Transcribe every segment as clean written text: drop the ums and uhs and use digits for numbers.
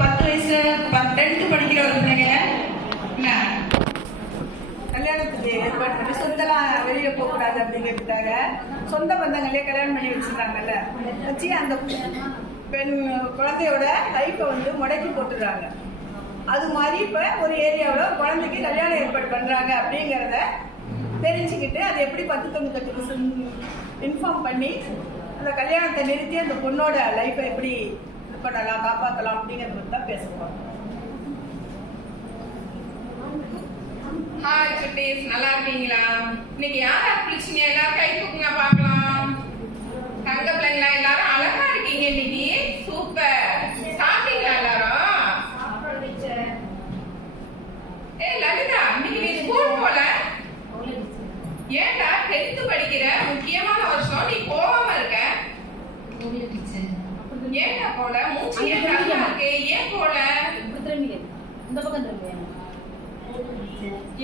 10 வயசு 10th படிக்கிற ஒரு பிள்ளைங்க என்ன கல்யாணத்துக்கு ஏற்பாடு பண்ணி சொந்தெல்லாம் வெளியே போகக்கூடாது அப்படிங்கிறதுக்காக சொந்த பந்தங்களே கல்யாணம் பண்ணி வச்சுருந்தாங்கல்ல வச்சு அந்த பெண் குழந்தையோட லைஃப்பை வந்து முடக்கி போட்டுடுறாங்க. அது மாதிரி இப்போ ஒரு ஏரியாவில் குழந்தைக்கு கல்யாணம் ஏற்பாடு பண்ணுறாங்க அப்படிங்கிறத தெரிஞ்சுக்கிட்டு அது எப்படி 1098 இன்ஃபார்ம் பண்ணி அந்த கல்யாணத்தை நிறுத்தி அந்த பொண்ணோட லைஃப்பை எப்படி இது பண்ணலாம் காப்பாற்றலாம் அப்படிங்கிறத பற்றி தான் பேசுவோம். ஹாய் சுட்டீஸ், நல்லா இருக்கீங்களா? இன்னைக்கு யாரா குளிச்சிங்க? எல்லாரும் கை தூக்குங்க பார்க்கலாம். தங்க பிள்ளைங்களா எல்லாரும் அழகா இருக்கீங்க இன்னைக்கு. சூப்பர். சாப்பிட்டீங்களா எல்லாரும்? ஏய் லலிதா, இன்னைக்கு நீ ஸ்கூல் போல? ஏன்டா 10th படிக்கிற முக்கியமான வருஷம் நீ போகாம இருக்க? ஏன்டா போல? மூச்சு ஏன் நல்லா இருக்கு? ஏன் போல? இந்த பக்கம் திரும்புங்க.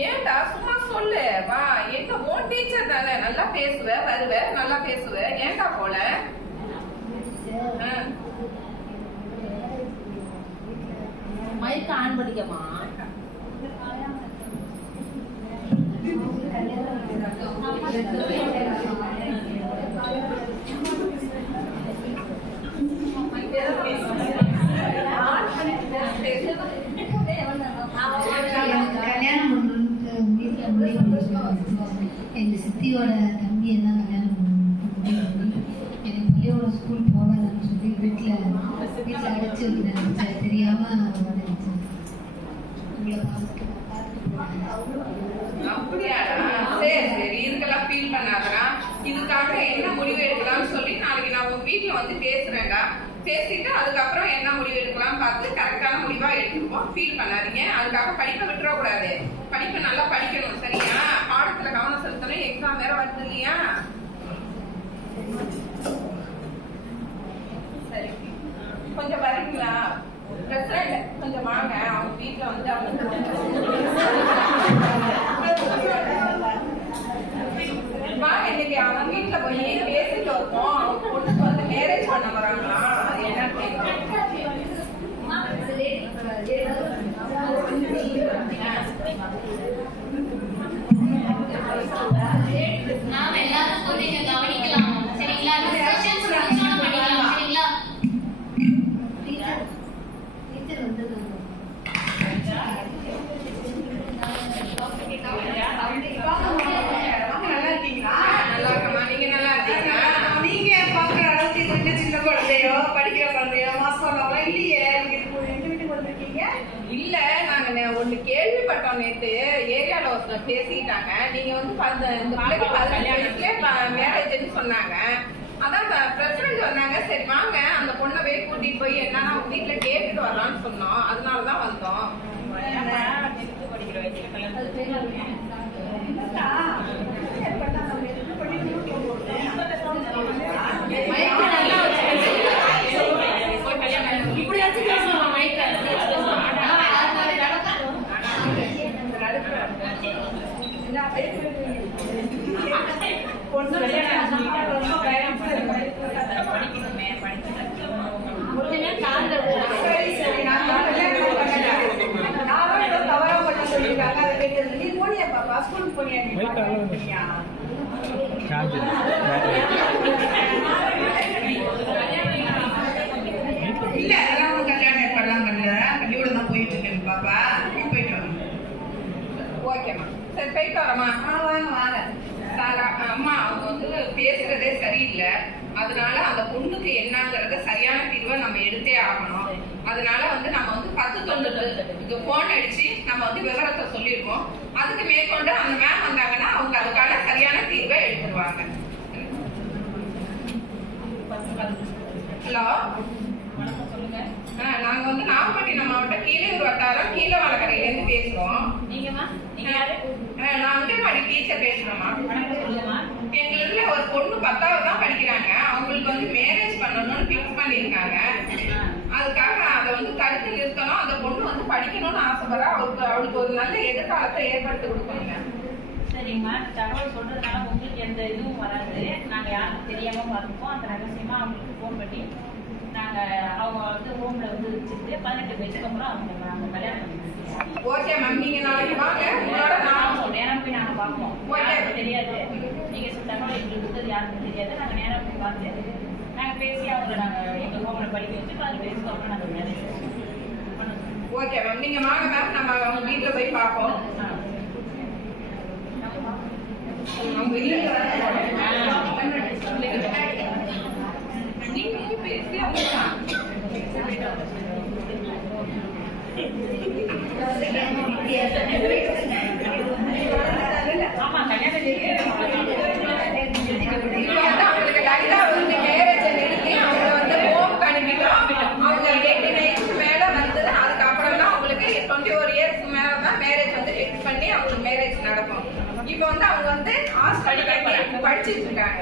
ஏன்டா சும்மா சொல்லு. வா, என்ன ஓன் டீச்சர் தானே, நல்லா பேசுவ வருவ நல்லா பேசுவ. ஏன்டா போல? மைக் ஆன் பண்ணிக்கமா. கல்யாணம் பண்ணணும்னு வீட்டில் முடிவு பண்ணி எங்கள் சித்தியோட தம்பியை தான் கல்யாணம் பண்ணணும். எனக்கு பிள்ளையோட ஸ்கூல் போகாதான்னு சொல்லி வீட்டில் அடைச்சி வைக்கிறேன். தெரியாமல் வந்துருச்சேன். உங்களை அப்படியாடா? சரி சரி, இதுக்கெல்லாம் ஃபீல் பண்ணாதடா. இதுக்காக என்ன முடிவு எடுக்கலாம்னு சொல்லி நாளைக்கு நான் உங்க வீட்டுல வந்து பேசுறேன்டா. பேசிட்டு அதுக்கப்புறம் என்ன முடிவு எடுக்கலாம் பார்த்து கரெக்டான முடிவா எடுத்துருவோம். ஃபீல் பண்ணாதீங்க. அதுக்காக படிப்பை விட்டுற கூடாது. படிப்பை நல்லா படிக்கணும், சரியா? பாடத்துல கவனம் செலுத்தணும். எக்ஸாம் வேற வருது இல்லையா? சரி, கொஞ்சம் வரீங்களா? பிரசிடண்ட் கொஞ்சம் வாங்க. அவங்க வீட்டுல வந்து வாங்க. இன்னைக்கு அவங்க வீட்டுல போய் பேசிட்டு இருக்கோம். அவங்க பொண்ணுக்கு வந்து மேரேஜ் பண்ண வராங்களா? அது என்னன்னு கேட்கணும். நாம எல்லாரும் கொஞ்சம் கவனிக்கலாம், சரிங்களா? டிஸ்கஷன்ஸ் முடிச்சோம் பண்ணிக்கலாம், சரிங்களா? டீச்சர் வந்து நல்லா இருக்கீங்களா? நல்லா இருக்கமா. நீங்க நல்லா இருக்கீங்களா? நீங்க பாக்குற அளவுக்கு இது சின்ன குழந்தையோ படிக்கிற குழந்தையோ மாசம் இல்லையே. எங்க வீட்டுக்கு வந்திருக்கீங்க? இல்ல, நாங்க ஒண்ணு கேள்விப்பட்டோம். நேத்து ஏரியால ஒருத்தர் பேசிட்டாங்க. நீங்க வந்து இந்த பிள்ளைக்கு 15 மேரேஜ்னு சொன்னாங்க. அதான் பிரசிடண்ட் வந்தாங்க. சரி வாங்க, அந்த பொண்ணை போய் கூட்டிட்டு போய் என்னன்னா அவங்க வீட்டுல கேட்டுட்டு வரலாம்னு சொன்னோம். அதனாலதான் வந்தோம். படிக்கிற வயசுல இப்படியாச்சும் பேசலாம் மைக். இல்ல அதெல்லாம் கல்யாணம் ஏற்பாடுலாம் பண்ணல. பள்ளியோட தான் போயிட்டு இருக்கேன் பாப்பா. போயிட்டு வரேன். ஓகேம்மா. சரி போயிட்டு வரமா. வாங்க வாங்க. அம்மா அவங்க வந்து பேசுறதே சரியில்லை. அதனால அந்த பொண்ணுக்கு என்னங்கிறத சரியான தீர்வை நம்ம எடுத்தே ஆகணும். அதனால வந்து நம்ம வந்து 10/99 போன் அடிச்சு நம்ம வந்து விவரத்தை சொல்லியிருக்கோம். அதுக்கு மேற்கொண்டு அந்த மேம் வந்தாங்கன்னா அவங்க அதுக்கான சரியான தீர்வை எடுத்துருவாங்க. ஹலோ, சொல்லுங்க. நாங்க வந்து நாகப்பட்டினம் மாவட்டம் கீழையூர் வட்டாரம் கீழவாழக்கரையில இருந்து பேசுறோம். நீங்கம்மா? நீங்க யாரு? நான் வந்து டீச்சர் பேசுறேம்மா. எங்களுக்கு ஒரு பொண்ணு 10வது தான் படிக்கிறாங்க. அவங்களுக்கு வந்து மேரேஜ் பண்ணணும்னு ஃபிக்ஸ் பண்ணியிருக்காங்க. அதுக்காக அதை வந்து தடுத்து நிறுத்தணும். அந்த பொண்ணு வந்து படிக்கணும்னு ஆசைப்படுறா. அவளுக்கு ஒரு நல்ல எதிர்காலத்தை ஏற்படுத்தி கொடுக்கணுங்க. சரிங்கம்மா, தகவல் சொல்றதுனால உங்களுக்கு எந்த இதுவும் வராது. நாங்க யாருக்கும் தெரியாம பார்த்துப்போம். அந்த ரகசியமா அவங்களுக்கு ஃபோன் பண்ணி நாங்க நாங்க அவங்க வந்து ஹோம்ல வந்து வச்சுட்டு 18 வயசுக்கு அப்புறம் அவங்க நாங்க கல்யாணம் பண்ணி ஓகே மேம், நீங்க நாளைக்கு வாங்க. உங்களோட நான் நேரம் போய் நாங்க பார்ப்போம். யாருக்கும் தெரியாது. நீங்க சொல்லிட்டாங்க எங்களுக்கு இருக்கிறது யாருக்கும் தெரியாது. நாங்க நேரம் போய் பார்த்து நாங்க பேசி அவங்களை நாங்க எங்க ஹோம்ல படிக்க வச்சு 18 வயசுக்கு அப்புறம் நாங்க மேரேஜ் பண்ணுவோம். ஓகே மேம், நீங்க வாங்க மேம், நம்ம அவங்க வீட்டுல போய் பார்ப்போம். அவங்க வீட்டுல நீங்க பேசி அவங்க ஆமா கல்யாணத்துக்கு இப்போ வந்து அவங்களுக்கு லைட்டா வந்து மேரேஜை நிறுத்தி அவங்க வந்து ஹோம்க்கு அனுப்பிட்டோம். அவங்க 18 ஏஜ்க்கு மேல வந்து அதுக்கப்புறம் தான் அவங்களுக்கு 21 இயர்ஸ்க்கு மேல தான் மேரேஜ் வந்து ஃபிக்ஸ் பண்ணி அவங்களுக்கு மேரேஜ் நடக்கும். இப்போ வந்து அவங்க வந்து ஹாஸ்டல் படிச்சிட்டு இருக்காங்க.